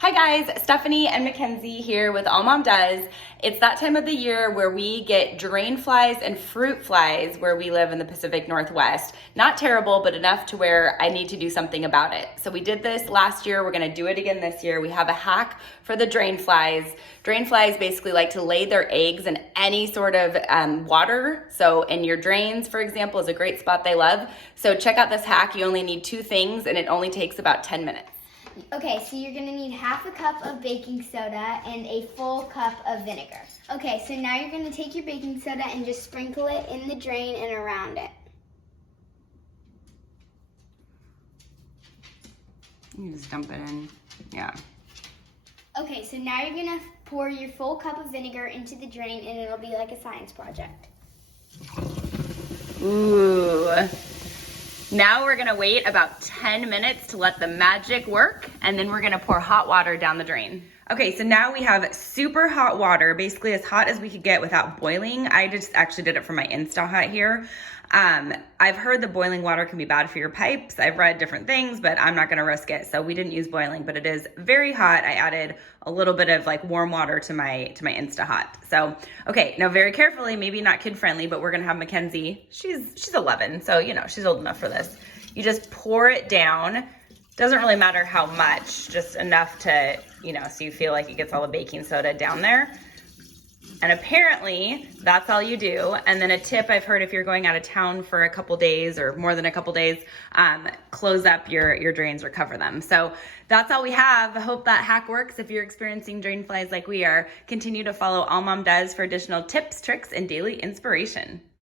Hi guys, Stephanie and Mackenzie here with All Mom Does. It's that time of the year where we get drain flies and fruit flies where we live in the Pacific Northwest. Not terrible, but enough to where I need to do something about it. So we did this last year, we're gonna do it again this year. We have a hack for the drain flies. Drain flies basically like to lay their eggs in any sort of water. So in your drains, for example, is a great spot they love. So check out this hack. You only need 2 things and it only takes about 10 minutes. Okay, so you're gonna need half a cup of baking soda and a full cup of vinegar. Okay, so now you're gonna take your baking soda and just sprinkle it in the drain and around it. You just dump it in, yeah. Okay, so now you're gonna pour your full cup of vinegar into the drain and it'll be like a science project. Ooh. Now we're gonna wait about 10 minutes to let the magic work, and then we're gonna pour hot water down the drain. Okay, so now we have super hot water, basically as hot as we could get without boiling. I just actually did it for my Insta-Hot here. I've heard the boiling water can be bad for your pipes. I've read different things, but I'm not gonna risk it. So we didn't use boiling, but it is very hot. I added a little bit of like warm water to my Insta-Hot. So, okay, now very carefully, maybe not kid friendly, but we're gonna have Mackenzie. She's 11, so you know, she's old enough for this. You just pour it down. Doesn't really matter how much, just enough to, you know, so you feel like it gets all the baking soda down there. And apparently that's all you do. And then a tip I've heard, if you're going out of town for a couple days or more than a couple days, close up your drains or cover them. So that's all we have. I hope that hack works. If you're experiencing drain flies like we are, continue to follow All Mom Does for additional tips, tricks, and daily inspiration.